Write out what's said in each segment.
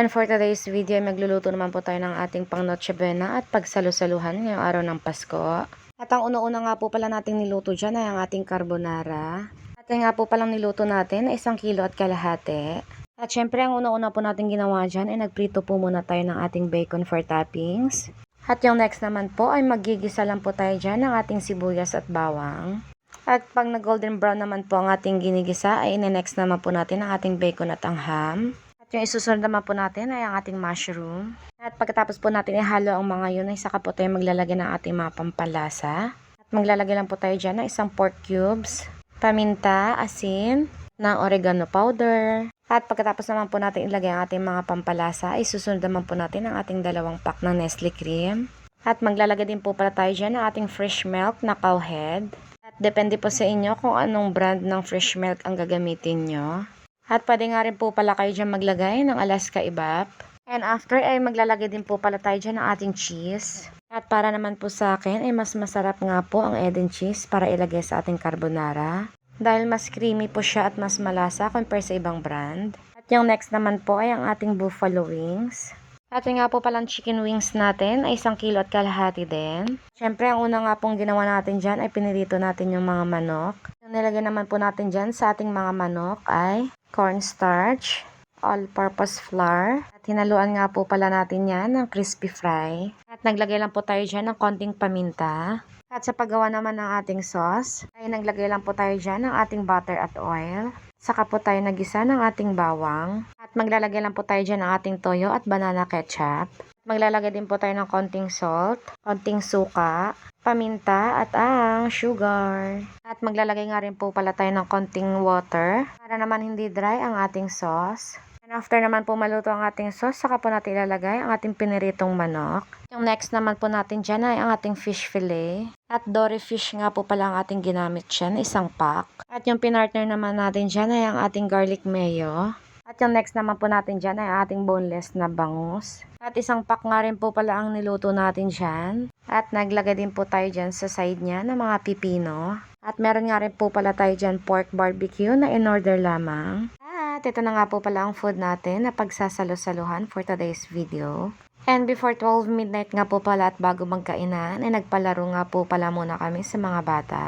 And for today's video, magluluto naman po tayo ng ating pang Noche Buena at pagsalusaluhan ngayong araw ng Pasko. At ang una-una nga po pala nating niluto dyan ay ang ating carbonara. At yung nga po palang niluto natin ay 1 kilo at kalahati. At syempre ang una-una po natin ginawa dyan ay nagprito po muna tayo ng ating bacon for toppings. At yung next naman po ay magigisa lang po tayo dyan ng ating sibuyas at bawang. At pag na-golden brown naman po ang ating ginigisa ay ine-next naman po natin ang ating bacon at ang ham. Yung isusunod naman po natin ay ang ating mushroom. At pagkatapos po natin ihalo ang mga yun ay saka po tayo maglalagay ng ating mga pampalasa. At maglalagay lang po tayo dyan ng isang pork cubes, paminta, asin, ng oregano powder. At pagkatapos naman po natin ilagay ang ating mga pampalasa ay susunod naman po natin ang ating 2 pack ng Nestle cream. At maglalagay din po pala tayo dyan ng ating fresh milk na cow head. At depende po sa inyo kung anong brand ng fresh milk ang gagamitin nyo. At pwede nga rin po pala kayo dyan maglagay ng Alaska Ibap. And after ay maglalagay din po pala tayo dyan ng ating cheese. At para naman po sa akin ay mas masarap nga po ang Eden cheese para ilagay sa ating carbonara. Dahil mas creamy po siya at mas malasa compare sa ibang brand. At yung next naman po ay ang ating buffalo wings. At yung nga po palang chicken wings natin ay 1 kilo at kalahati din. Siyempre ang una nga pong ginawa natin dyan ay pinirito natin yung mga manok. Yung nilagay naman po natin dyan sa ating mga manok ay cornstarch, all-purpose flour. At hinaluan nga po pala natin yan ng crispy fry. At naglagay lang po tayo dyan ng konting paminta. At sa paggawa naman ng ating sauce ay naglagay lang po tayo dyan ng ating butter at oil. Saka po tayo nagisa ng ating bawang. At maglalagay lang po tayo dyan ng ating toyo at banana ketchup. Maglalagay din po tayo ng konting salt, konting suka, paminta at ang sugar. At maglalagay nga rin po pala tayo ng konting water para naman hindi dry ang ating sauce. And after naman po maluto ang ating sauce, saka po natin ilalagay ang ating piniritong manok. Yung next naman po natin dyan ay ang ating fish fillet. At dory fish nga po pala ang ating ginamit dyan, 1 pack. At yung pinartner naman natin dyan ay ang ating garlic mayo. At yung next naman po natin dyan ay ang ating boneless na bangus. At 1 pack nga rin po pala ang niluto natin dyan. At naglagay din po tayo dyan sa side niya ng mga pipino. At meron nga rin po pala tayo dyan pork barbecue na in-order lamang. At ito na nga po pala ang food natin na pagsasalo-saluhan for today's video. And before 12 midnight nga po pala at bago magkainan ay nagpalaro nga po pala muna kami sa mga bata.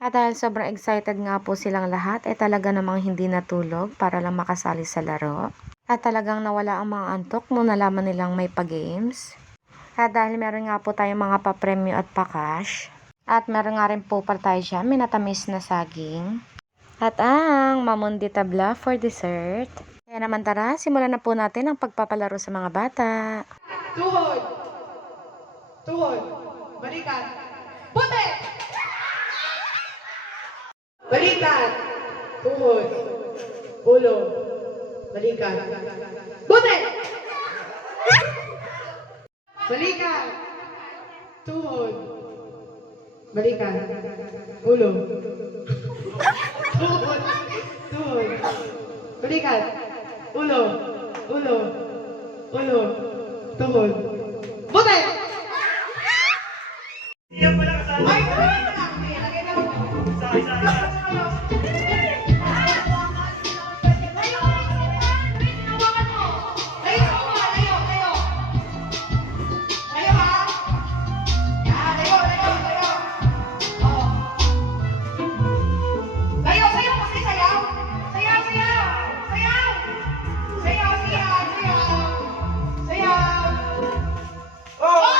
At dahil sobrang excited nga po silang lahat ay talaga namang hindi natulog para lang makasali sa laro. At talagang nawala ang mga antok nung nalaman nilang may pa-games. At dahil meron nga po tayong mga pa-premyo at pa-cash. At meron nga rin po pala tayo dyan, minatamis na saging. At ang Mamon de Tabla for dessert. Kaya naman tara, simulan na po natin ang pagpapalaro sa mga bata. Tuhod. Tuhod. Balikan. Puti! Balikan. Tuhod. Ulo. Balikan. Puti! Balikan. Tuhod. Balikan. Ulo. Tuhod. Tuhod. Balikan. Ulo. Ulo. Ulo. Tuhod. Puti! Ay, lagay na mo. Oh!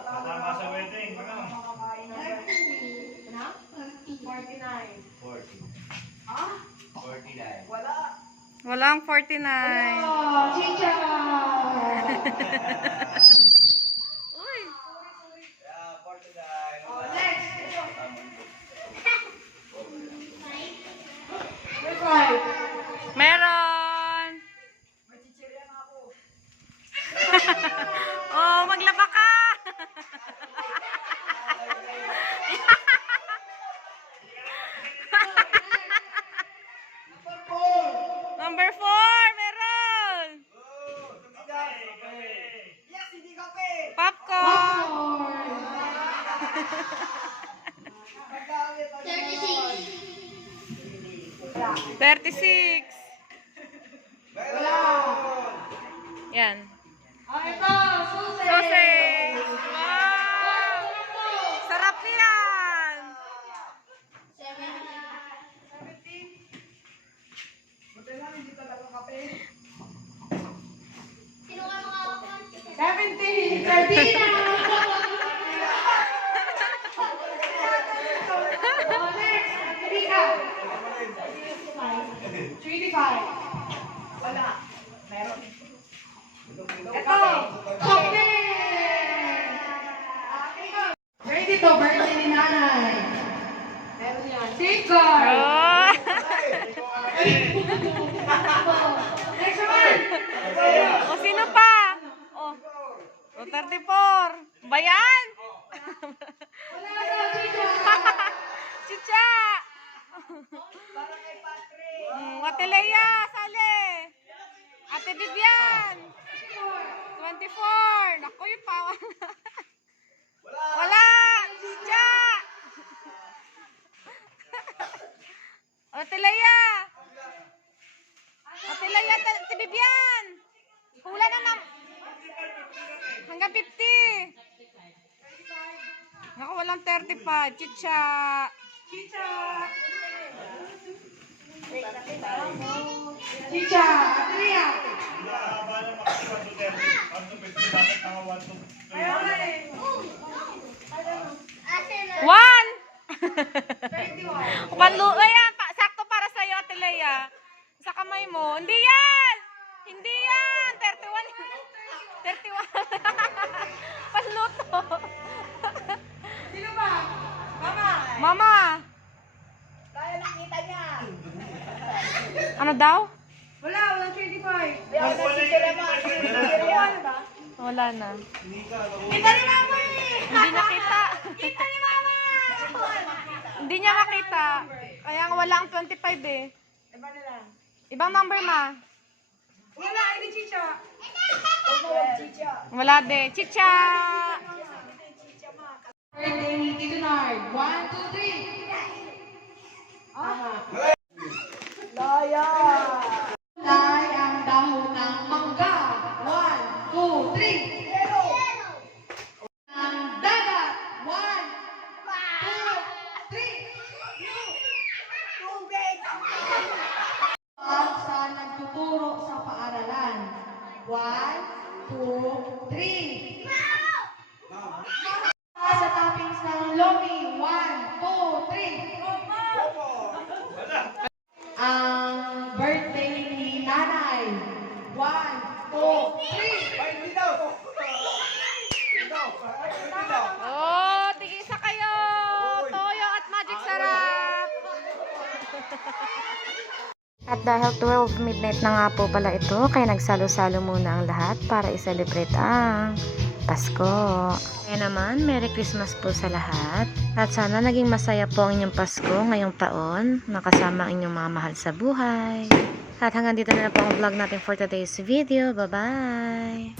Tama sa wedding, ano? 49. Walang 49. Oh, chicha! Uy! Oh, next. Number 5. Meron! Oh, maglaba ka! Number 4, meron! Popcorn! 36. Wala. Yan. Ah, ito, susi. Sausage! Wow! Sarap yan! 17. Sardina. Oh, next. Rika. 25. Wala. Meron. Ito. Chocolate. Ready to birthday ni nanay. Meron yan. Safeguard. Oh! Next naman. O sino pa? Oh. O 34. Bayan? Wala na, chicha. Chicha! Ate Leia, sali! Ate Vivian! 24! Naku, yung pa. Wala! Chicha! Ate Leia! Ate Leia, Ate Vivian! Hula na na. Hanggang 50. Naku, walang 35. Chicha! Chicha. Chicha. Adria. Haba na makasi 1 to 30. 1 to 50, dapat mga 1 to 20. One! 21. Ayan, sakto para sa'yo, Ate Leia. Sa kamay mo. Hindi yan! Hindi yan! 31. 31. Panluto. Sino ba? Mama. Mama! Kaya nakita niya. Ano daw? Wala, walang 25. Wala na. Kita ni Mama eh! Hindi niya kita. Kita ni Mama! Hindi niya makita. Kaya nga wala ang 25 eh. Iba na lang. Ibang number, ma. Wala, hindi chicha. Wala de. Chicha! Birthday ni Tito Nard. 1, 2, 3. Tama. Laya! Lay ang dahon ng mangga. 1, 2, 3. Ang dagat. 1, 2, 3. Tubig! Sa nagtuturo sa paaralan. 1, 2, 3. Sa toppings ng lomi. 1, 2, 3. Ang birthday ni nanay. 1, 2, 3. Oh, tigisa kayo! Toyo at magic sarap! At dahil 12 midnight na nga po pala ito, kaya nagsalo-salo muna ang lahat para i-celebrate ang Pasko. Kaya naman, Merry Christmas po sa lahat. At sana naging masaya po ang inyong Pasko ngayong taon, nakasama ang inyong mga mahal sa buhay. At hanggang dito na po ang vlog natin for today's video. Bye-bye!